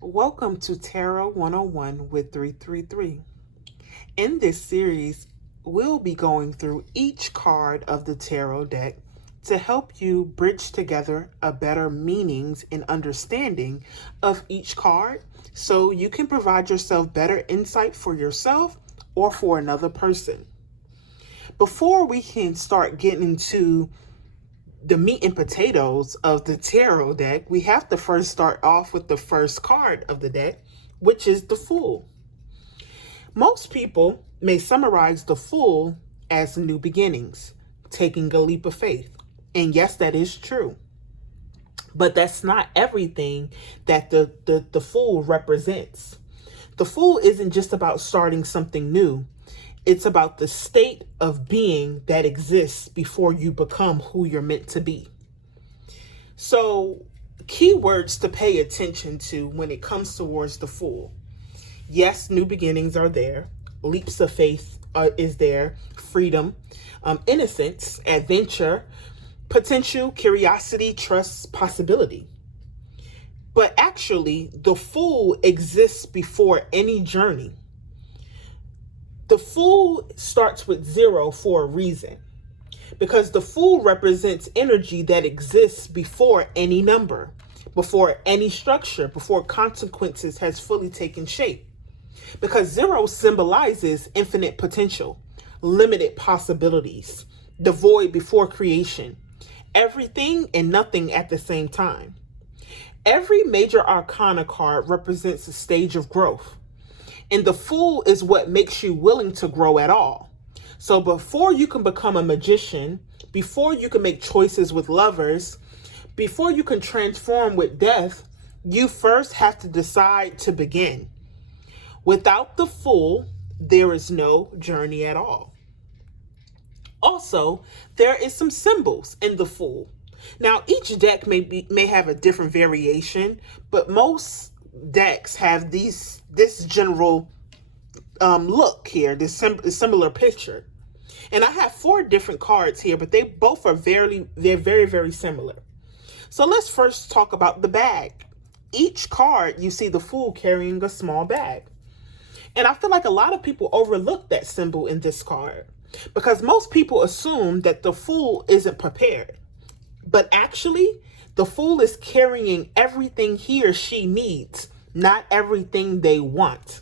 Welcome to Tarot 101 with 333. In this series, we'll be going through each card of the tarot deck to help you bridge together a better meanings and understanding of each card so you can provide yourself better insight for yourself or for another person. Before we can start getting into the meat and potatoes of the tarot deck, we have to first start off with the first card of the deck, which is the Fool. Most people may summarize the Fool as new beginnings, taking a leap of faith. And yes, that is true. But that's not everything that the Fool represents. The Fool isn't just about starting something new. It's about the state of being that exists before you become who you're meant to be. So, keywords to pay attention to when it comes towards the Fool. Yes, new beginnings are there. Leaps of faith is there. Freedom, innocence, adventure, potential, curiosity, trust, possibility. But actually, the Fool exists before any journey. The Fool starts with 0 for a reason, because the Fool represents energy that exists before any number, before any structure, before consequences has fully taken shape. Because 0 symbolizes infinite potential, limited possibilities, the void before creation, everything and nothing at the same time. Every major arcana card represents a stage of growth. And the Fool is what makes you willing to grow at all. So before you can become a magician, before you can make choices with lovers, before you can transform with death, you first have to decide to begin. Without the Fool, there is no journey at all. Also, there is some symbols in the Fool. Now, each deck may have a different variation, but most decks have this general look here, this similar picture. And I have 4 different cards here, but they both are they're very similar. So let's first talk about the bag. Each card, you see the Fool carrying a small bag. And I feel like a lot of people overlook that symbol in this card because most people assume that the Fool isn't prepared. But actually, the Fool is carrying everything he or she needs, not everything they want.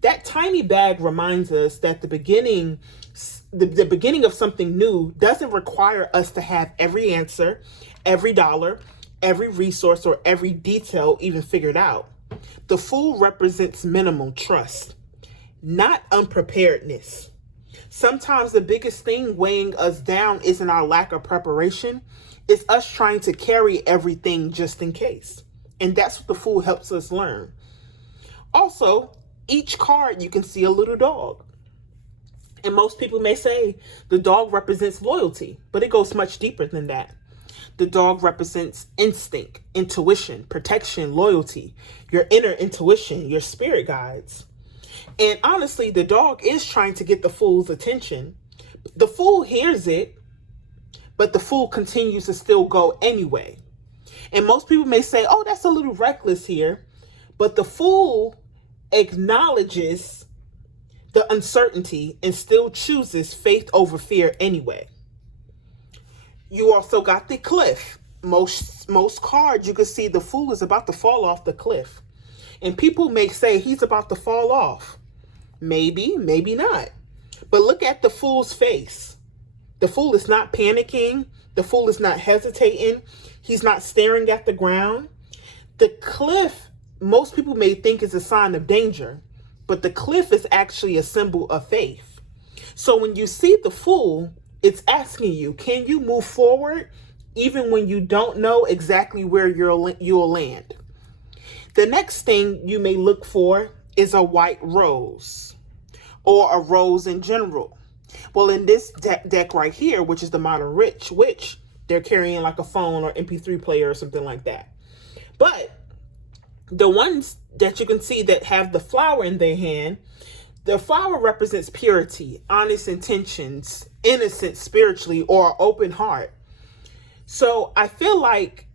That tiny bag reminds us that the beginning of something new doesn't require us to have every answer, every dollar, every resource, or every detail even figured out. The Fool represents minimal trust, not unpreparedness. Sometimes the biggest thing weighing us down isn't our lack of preparation. It's us trying to carry everything just in case. And that's what the Fool helps us learn. Also, each card you can see a little dog. And most people may say the dog represents loyalty, but it goes much deeper than that. The dog represents instinct, intuition, protection, loyalty, your inner intuition, your spirit guides. And honestly, the dog is trying to get the Fool's attention. The Fool hears it, but the Fool continues to still go anyway. And most people may say, oh, that's a little reckless here. But the Fool acknowledges the uncertainty and still chooses faith over fear anyway. You also got the cliff. Most cards, you can see the Fool is about to fall off the cliff. And people may say he's about to fall off. Maybe, maybe not. But look at the Fool's face. The Fool is not panicking. The Fool is not hesitating. He's not staring at the ground. The cliff, most people may think is a sign of danger, but the cliff is actually a symbol of faith. So when you see the Fool, it's asking you, can you move forward even when you don't know exactly where you'll land? The next thing you may look for is a white rose or a rose in general. Well, in this deck right here, which is the Modern Witch, they're carrying like a phone or MP3 player or something like that. But the ones that you can see that have the flower in their hand, the flower represents purity, honest intentions, innocence spiritually, or open heart. So I feel like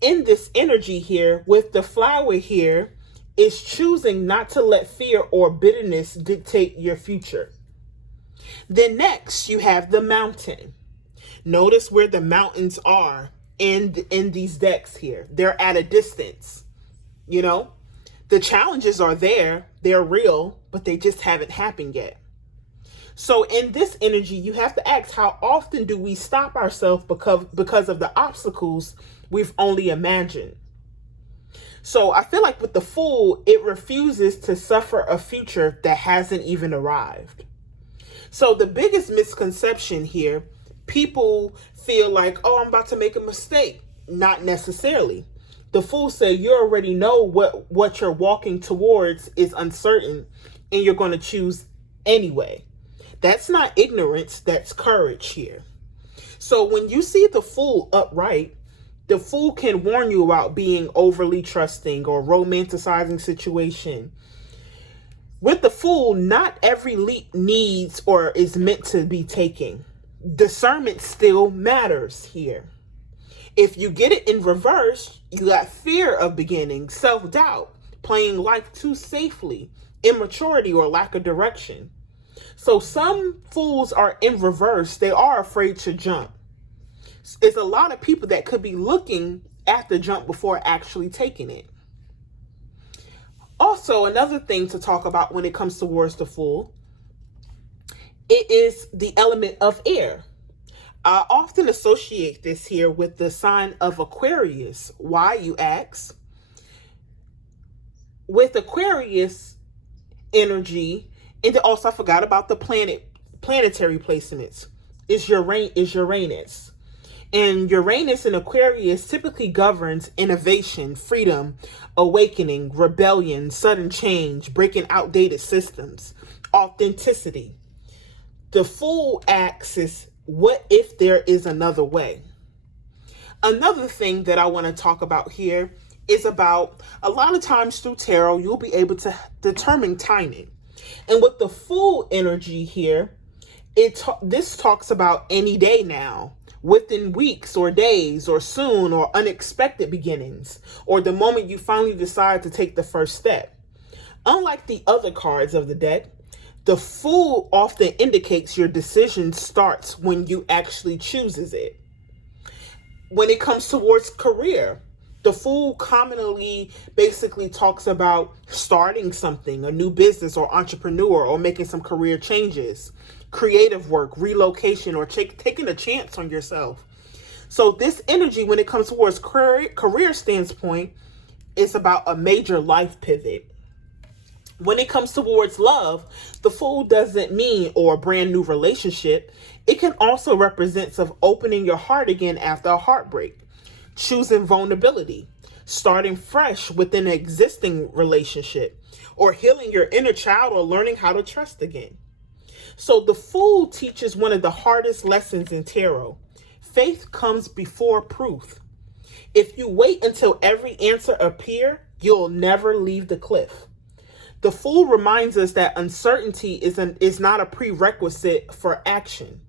in this energy here with the flower here, is choosing not to let fear or bitterness dictate your future. Then next, you have the mountain. Notice where the mountains are in these decks here. They're at a distance, you know? The challenges are there, they're real, but they just haven't happened yet. So in this energy, you have to ask, how often do we stop ourselves because of the obstacles we've only imagined? So I feel like with the Fool, it refuses to suffer a future that hasn't even arrived. So the biggest misconception here, people feel like, oh, I'm about to make a mistake. Not necessarily. The Fool said you already know what you're walking towards is uncertain and you're going to choose anyway. That's not ignorance, that's courage here. So when you see the Fool upright, the Fool can warn you about being overly trusting or romanticizing situation. With the Fool, not every leap needs or is meant to be taken. Discernment still matters here. If you get it in reverse, you got fear of beginning, self-doubt, playing life too safely, immaturity, or lack of direction. So some Fools are in reverse. They are afraid to jump. It's a lot of people that could be looking at the jump before actually taking it. Also, another thing to talk about when it comes towards the Fool, it is the element of air. I often associate this here with the sign of Aquarius. Why, you ask? With Aquarius energy, and also I forgot about the planetary placements, is Uranus. And Uranus in Aquarius typically governs innovation, freedom, awakening, rebellion, sudden change, breaking outdated systems, authenticity. The Fool axis, what if there is another way? Another thing that I want to talk about here is about a lot of times through tarot, you'll be able to determine timing. And with the Fool energy here, this talks about any day now, within weeks or days or soon or unexpected beginnings, or the moment you finally decide to take the first step. Unlike the other cards of the deck, the Fool often indicates your decision starts when you actually chooses it. When it comes towards career, the Fool commonly basically talks about starting something, a new business or entrepreneur, or making some career changes, creative work, relocation, or taking a chance on yourself. So this energy, when it comes towards career standpoint, is about a major life pivot. When it comes towards love, the Fool doesn't mean or a brand new relationship. It can also represent of opening your heart again after a heartbreak, choosing vulnerability, starting fresh within an existing relationship, or healing your inner child or learning how to trust again. So the Fool teaches one of the hardest lessons in tarot. Faith comes before proof. If you wait until every answer appears, you'll never leave the cliff. The Fool reminds us that uncertainty is not a prerequisite for action.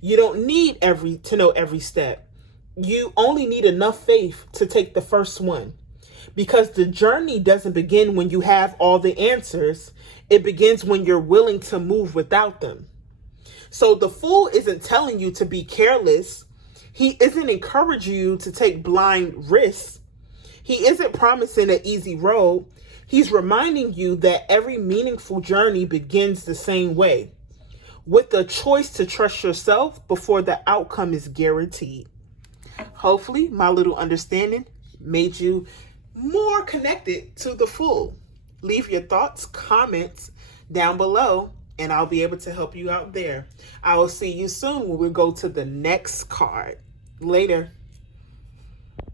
You don't need to know every step. You only need enough faith to take the first one. Because the journey doesn't begin when you have all the answers. It begins when you're willing to move without them. So the Fool isn't telling you to be careless. He isn't encouraging you to take blind risks. He isn't promising an easy road. He's reminding you that every meaningful journey begins the same way, with the choice to trust yourself before the outcome is guaranteed. Hopefully, my little understanding made you more connected to the Fool. Leave your thoughts, comments down below, and I'll be able to help you out there. I will see you soon when we go to the next card. Later.